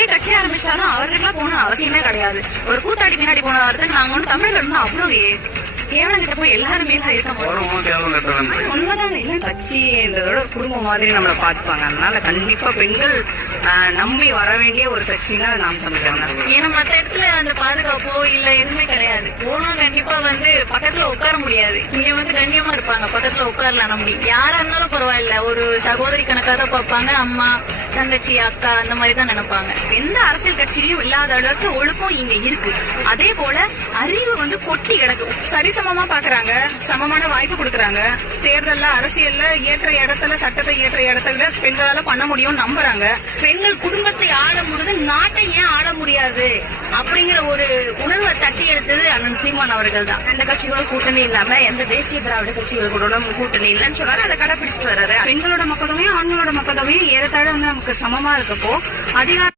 விஜய் கட்சி ஆரம்பிச்சாலும் அவர்கிட்ட போகணும் அவசியமே கிடையாது. ஒரு கூத்தாடி பின்னாடி போன வரதுக்கு நாங்க ஒண்ணு தமிழர்கள் அவ்வளவு கேவலம் கிட்ட போய் எல்லாருமே இருக்க மாட்டோம். உண்மைதான். இல்ல கட்சின்றதோட குடும்பம் மாதிரி நம்மளை பாத்துப்பாங்க. அதனால கண்டிப்பா பெண்கள் நம்பி வர வேண்டிய ஒரு கட்சின்னா நாம் தமிழர். ஏன்னா மத்த இடத்துல அந்த பாதுகாப்போ இல்ல எதுவுமே கிடையாது. போனா கண்டிப்பா பக்கத்துல உட்கார முடியாது. இங்க கண்ணியமா இருப்பாங்க, பக்கத்துல உட்காரலாம். நம்பி யாரா இருந்தாலும் பரவாயில்ல, ஒரு சகோதரி கணக்காக தான் பார்ப்பாங்க. அம்மா, தங்கச்சி, அக்கா அந்த மாதிரி தான் நினைப்பாங்க. எந்த அரசியல் கட்சியிலும் இல்லாத அளவுக்கு ஒழுக்கம் இங்க இருக்கு. அதே போல அறிவு கொட்டி கிடக்கும். சரிசமமா பாக்குறாங்க, சமமான வாய்ப்பு கொடுக்கறாங்க. தேர்தல்ல அரசியல்ல ஏற்ற இடத்துல சட்டத்தை ஏற்ற இடத்துல பெண்களால பண்ண முடியும் நம்புறாங்க. பெண்கள் குடும்பத்தை ஆள முடியுது, நாட்டை ஏன் ஆள முடியாது அப்படிங்கிற ஒரு உணர்வை தட்டி எடுத்தது அண்ணன் சீமான் அவர்கள் தான். எந்த கட்சிகளோட கூட்டணி இல்லாம எந்த தேசிய திராவிட கட்சிகளோட கூட்டணி இல்லைன்னு சொன்னாரு. அதை கடைபிடிச்சிட்டு வர்றாரு. பெண்களோட மக்கள் தொகையும் ஆண்களோட மக்கள் தொகையும் ஏறத்தாழ நமக்கு சமமா இருக்கப்போ அதிகார